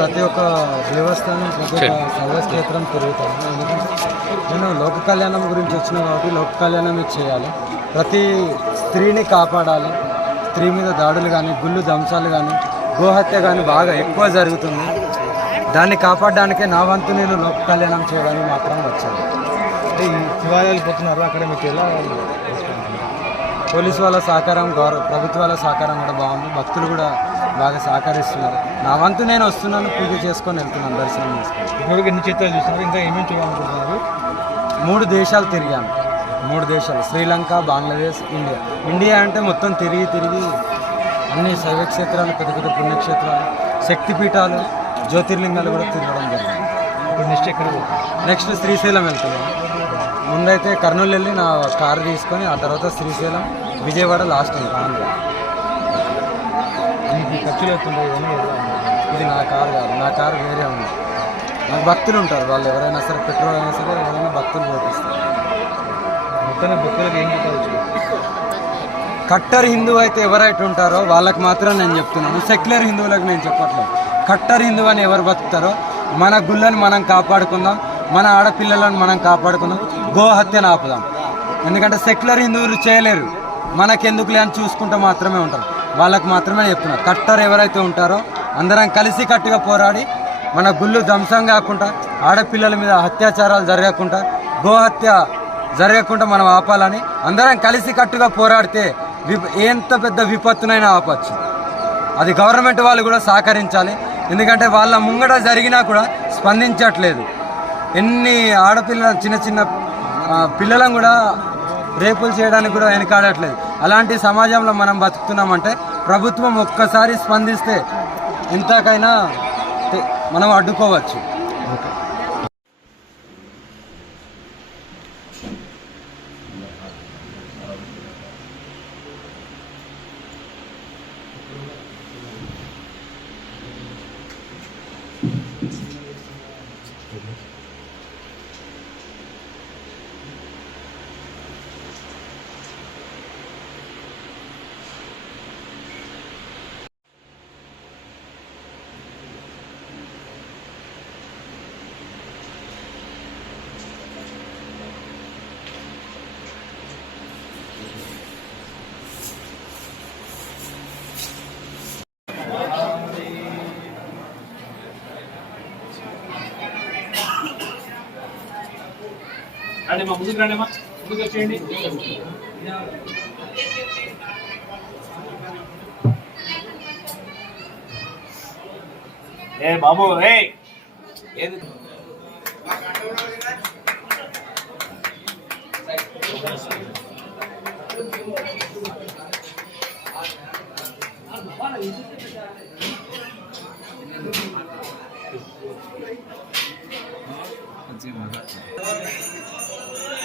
ప్రతి ఒక్క దేవస్థానం ప్రతి ఒక్క శైవక్షేత్రం తిరుగుతాను. ఎందుకంటే నేను లోక కళ్యాణం గురించి వచ్చిన కాబట్టి లోక కళ్యాణం చేయాలి. ప్రతి స్త్రీని కాపాడాలి. స్త్రీ మీద దాడులు కానీ గుళ్ళు ధ్వంసాలు కానీ గోహత్య కానీ బాగా ఎక్కువ జరుగుతుంది. దాన్ని కాపాడడానికే నా వంతు నేను లోక కళ్యాణం చేయడానికి మాత్రం వచ్చాను. ఈ శివాలయాలు పోతున్నారు, అక్కడ మీకు ఎలా పోలీసు వాళ్ళ సహకారం, ప్రభుత్వాల సహకారం కూడా బాగుంది. భక్తులు కూడా బాగా సహకరిస్తున్నారు. నా వంతు నేను వస్తున్నాను, పూజ చేసుకొని వెళ్తున్నాను, దర్శనం చేసుకొని. ఇప్పుడు ఎన్ని చిత్రాలు చూస్తున్నారు, ఇంకా ఏమేమి చూడాలనుకుంటున్నారు? 3 దేశాలు తిరిగాను. 3 దేశాలు, శ్రీలంక, బంగ్లాదేశ్, ఇండియా. ఇండియా అంటే మొత్తం తిరిగి అన్ని శైవక్షేత్రాలు, పెద్ద పెద్ద పుణ్యక్షేత్రాలు, శక్తిపీఠాలు, జ్యోతిర్లింగాలు కూడా తిరగడం జరిగింది. ఇప్పుడు నెక్స్ట్ శ్రీశైలం వెళ్తున్నాను. ముందైతే కర్నూలు వెళ్ళి నా కారు తీసుకొని ఆ తర్వాత శ్రీశైలం, విజయవాడ లాస్ట్ ఆంధ్ర. ఖర్చులు అవుతుంటాయి కానీ ఇది నా కారు కాదు, నా కారు వేరే ఉంది. నాకు భక్తులు ఉంటారు, వాళ్ళు ఎవరైనా సరే పెట్రోల్ అయినా సరే ఎవరైనా భక్తులు పోపిస్తారు. మొత్తాన్ని భక్తులకు ఏం చెప్పవచ్చు? కట్టర్ హిందూ అయితే ఎవరైతే ఉంటారో వాళ్ళకి మాత్రం నేను చెప్తున్నాను. సెక్యులర్ హిందువులకు నేను చెప్పట్లేదు. కట్టర్ హిందూ అని ఎవరు బతుకుతారో మన గుళ్ళని మనం కాపాడుకుందాం, మన ఆడపిల్లలను మనం కాపాడుకుందాం, గోహత్యను ఆపుదాం. ఎందుకంటే సెక్యులర్ హిందువులు చేయలేరు, మనకెందుకులే అని చూసుకుంటూ మాత్రమే ఉంటారు. వాళ్ళకి మాత్రమే చెప్తున్నారు. కట్టర్ ఎవరైతే ఉంటారో అందరం కలిసి కట్టుగా పోరాడి మన గుళ్ళు ధ్వంసం కాకుండా, ఆడపిల్లల మీద అత్యాచారాలు జరగకుండా, గోహత్య జరగకుండా మనం ఆపాలని అందరం కలిసి కట్టుగా పోరాడితే ఎంత పెద్ద విపత్తునైనా ఆపచ్చు. అది గవర్నమెంట్ వాళ్ళు కూడా సహకరించాలి. ఎందుకంటే వాళ్ళ ముంగట జరిగినా కూడా స్పందించట్లేదు. ఎన్ని ఆడపిల్లల చిన్న పిల్లలను కూడా రేపులు చేయడానికి కూడా వెనకాడట్లేదు. అలాంటి సమాజంలో మనం బతుకుతున్నామంటే ప్రభుత్వం ఒక్కసారి స్పందిస్తే ఇంతకైనా మనం అడ్డుకోవచ్చు. రండి మా ముందుకు రండి, మా ముందుకు వచ్చేయండి. ఏ బాబు ఏది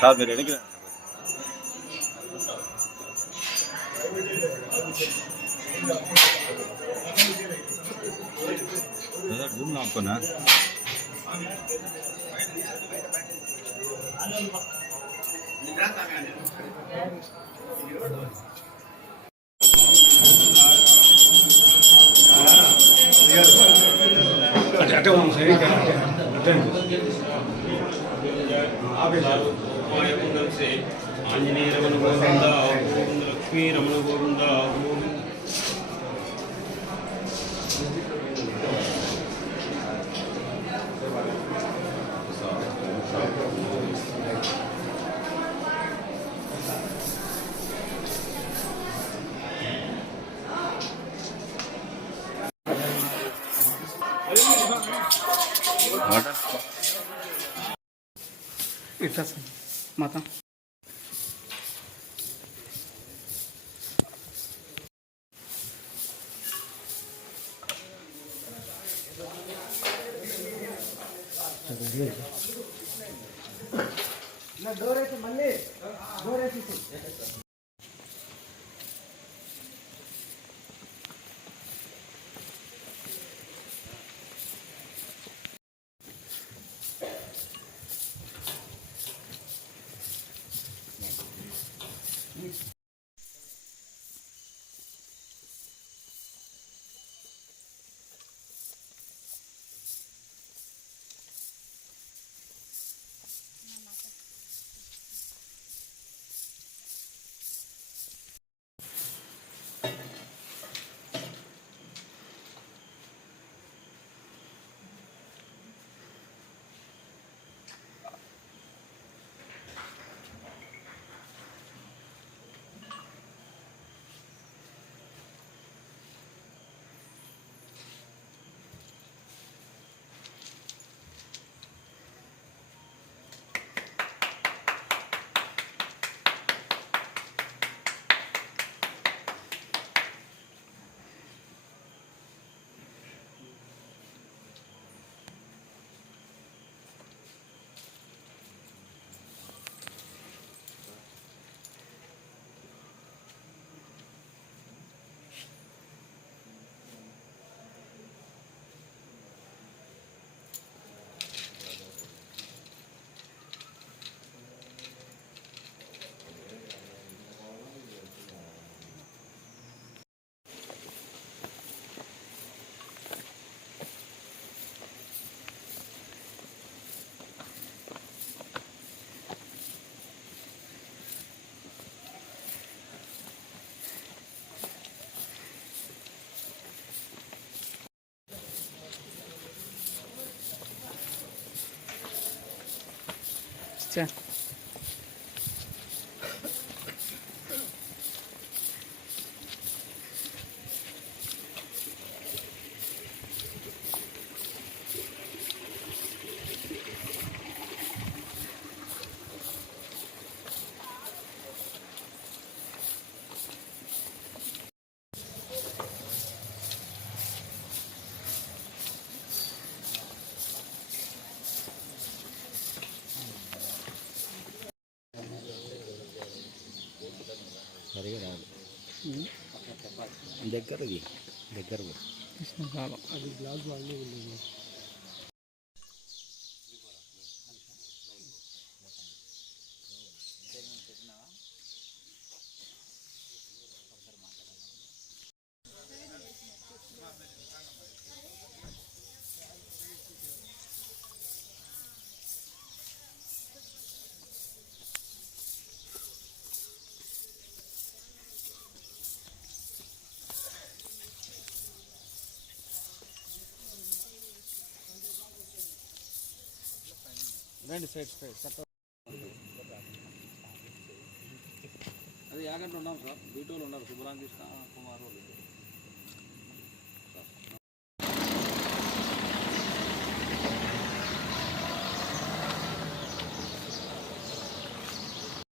సార్ మీరు ఎడికి జూమ్ నాకున్నా ఆంజనేయ రమణ గోవింద, లక్ష్మీ రమణ గోవింద. ఇట్లా మాత డోర్ అయితే మళ్ళీ డోర్ వేసి చా అది గ్లాస్ వాళ్ళు రండి సైడ్ అది యాగంట ఉన్నాం సార్ బీటోలు ఉన్నారు సుబ్బరామకృష్ణ కుమార్ వాళ్ళు